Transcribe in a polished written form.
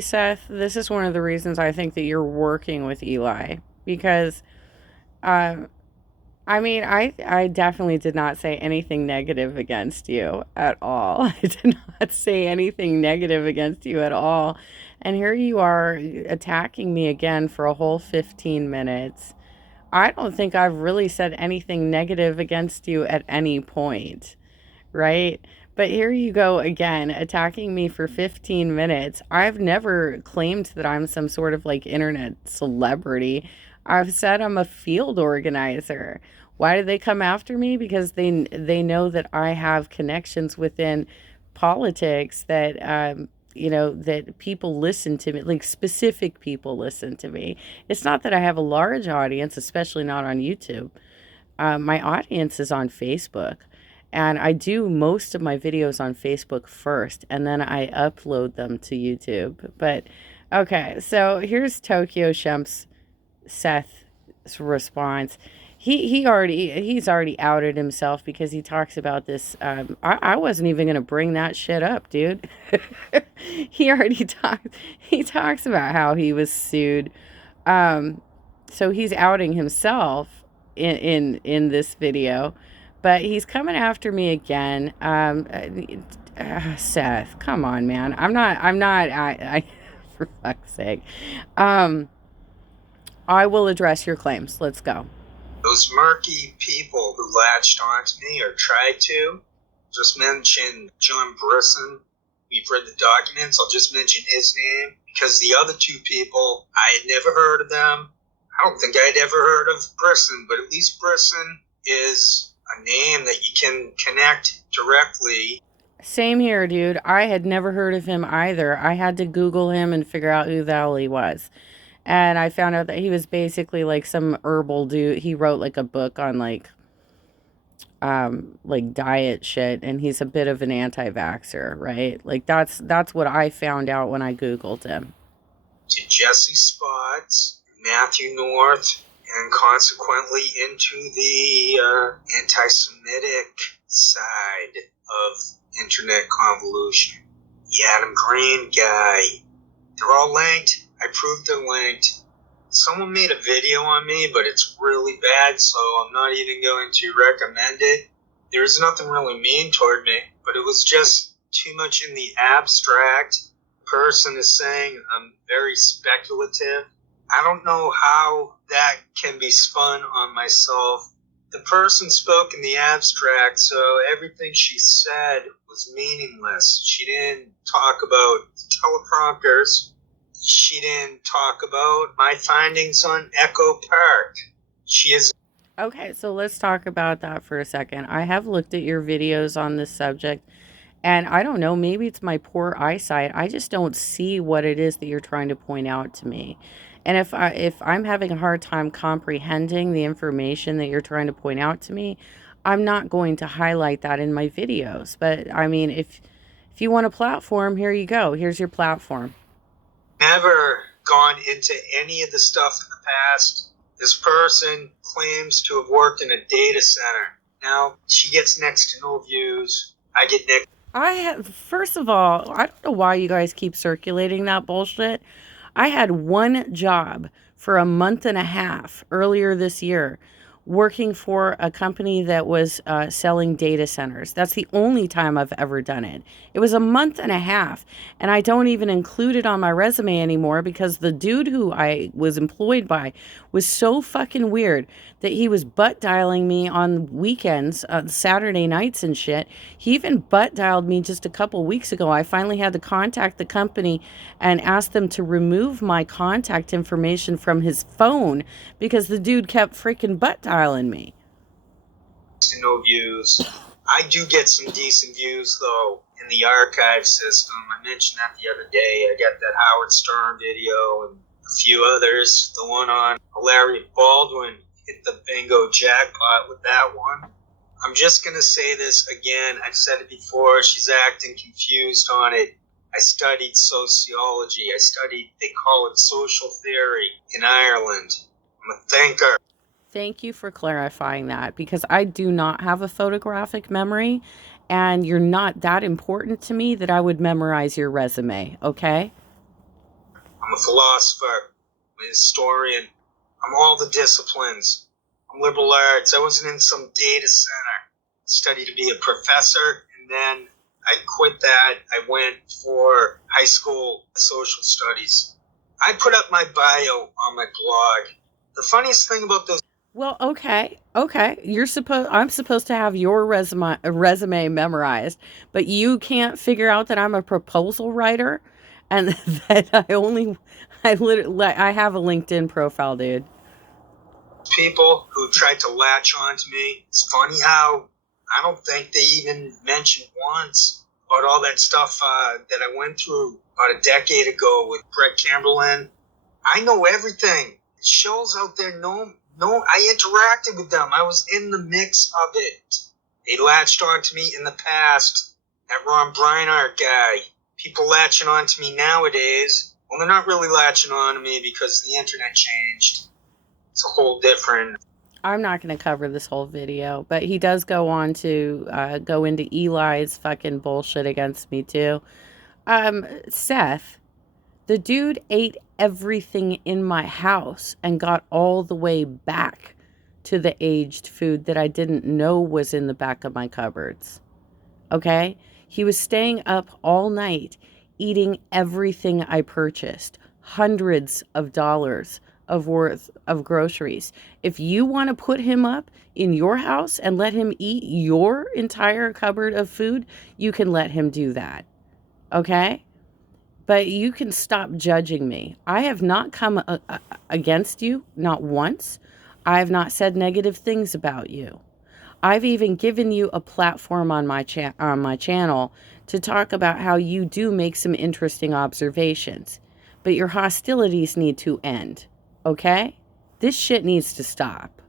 Seth, this is one of the reasons I think that you're working with Eli because um, I definitely did not say anything negative against you at all. I did not say anything negative against you at all. And here you are attacking me again for a whole 15 minutes. I don't think I've really said anything negative against you at any point, right? But here you go again, attacking me for 15 minutes. I've never claimed that I'm some sort of like internet celebrity. I've said I'm a field organizer. Why do they come after me? Because they know that I have connections within politics that that people listen to me, like specific people listen to me. It's not that I have a large audience, especially not on YouTube. My audience is on Facebook. And I do most of my videos on Facebook first, and then I upload them to YouTube. But okay, so here's Tokyo Shemp's Seth's response. He's already outed himself because he talks about this. I wasn't even gonna bring that shit up, dude. He talks about how he was sued. Um, so he's outing himself in this video, but he's coming after me again. Seth, come on, man. I for fuck's sake. Um, I will address your claims. Let's go. Those murky people who latched onto me or tried to, just mention John Brisson. We've read the documents. I'll just mention his name because the other two people, I had never heard of them. I don't think I'd ever heard of Brisson, but at least Brisson is a name that you can connect directly. Same here, dude. I had never heard of him either. I had to Google him and figure out who the hell he was. And I found out that he was basically like some herbal dude. He wrote like a book on like diet shit, and he's a bit of an anti-vaxxer, right? Like that's what I found out when I Googled him. To Jesse Spots, Matthew North, and consequently into the anti-Semitic side of internet convolution. The Adam Green guy. They're all linked. I proved they're linked. Someone made a video on me, but it's really bad, so I'm not even going to recommend it. There's nothing really mean toward me, but it was just too much in the abstract. The person is saying I'm very speculative. I don't know how that can be spun on myself. The person spoke in the abstract, so everything she said was meaningless. She didn't talk about teleprompters. She didn't talk about my findings on Echo Park. She is... Okay, so let's talk about that for a second. I have looked at your videos on this subject, and I don't know, maybe it's my poor eyesight. I just don't see what it is that you're trying to point out to me. And if I'm having a hard time comprehending the information that you're trying to point out to me, I'm not going to highlight that in my videos. But I mean, if you want a platform, here you go. Here's your platform. Never gone into any of the stuff in the past. This person claims to have worked in a data center. Now, she gets next to no views. I get next. First of all, I don't know why you guys keep circulating that bullshit. I had one job for a month and a half earlier this year working for a company that was selling data centers. That's the only time I've ever done it. It was a month and a half, and I don't even include it on my resume anymore because the dude who I was employed by was so fucking weird that he was butt dialing me on weekends, Saturday nights and shit. He even butt dialed me just a couple weeks ago. I finally had to contact the company and ask them to remove my contact information from his phone because the dude kept freaking butt dialing me. No views. I do get some decent views though in the archive system. I mentioned that the other day. I got that Howard Stern video and a few others. The one on Larry Baldwin hit the bingo jackpot with that one. I'm just going to say this again. I've said it before. She's acting confused on it. I studied sociology. They call it social theory in Ireland. I'm a thinker. Thank you for clarifying that because I do not have a photographic memory and you're not that important to me that I would memorize your resume, okay? I'm a philosopher. I'm a historian. I'm all the disciplines. I'm liberal arts. I wasn't in some data center. I studied to be a professor, and then I quit that. I went for high school social studies. I put up my bio on my blog. The funniest thing about those Well, okay, okay. I'm supposed to have your resume memorized, but you can't figure out that I'm a proposal writer, and that I literally, I have a LinkedIn profile, dude. people who tried to latch on to me, it's funny how I don't think they even mentioned once about all that stuff that I went through about a decade ago with Brett Chamberlain. I know everything. Shows out there, I interacted with them. I was in the mix of it. They latched on to me in the past. That Ron Breinart guy. People latching on to me nowadays. Well, they're not really latching on to me because the internet changed. It's a whole different. I'm not going to cover this whole video, but he does go on to go into Eli's fucking bullshit against me too. Seth, the dude ate everything in my house and got all the way back to the aged food that I didn't know was in the back of my cupboards. Okay? He was staying up all night eating everything I purchased, hundreds of dollars of worth of groceries. If you want to put him up in your house and let him eat your entire cupboard of food, you can let him do that. Okay? But you can stop judging me. I have not come against you, not once. I have not said negative things about you. I've even given you a platform on my channel to talk about how you do make some interesting observations. But your hostilities need to end. Okay? This shit needs to stop.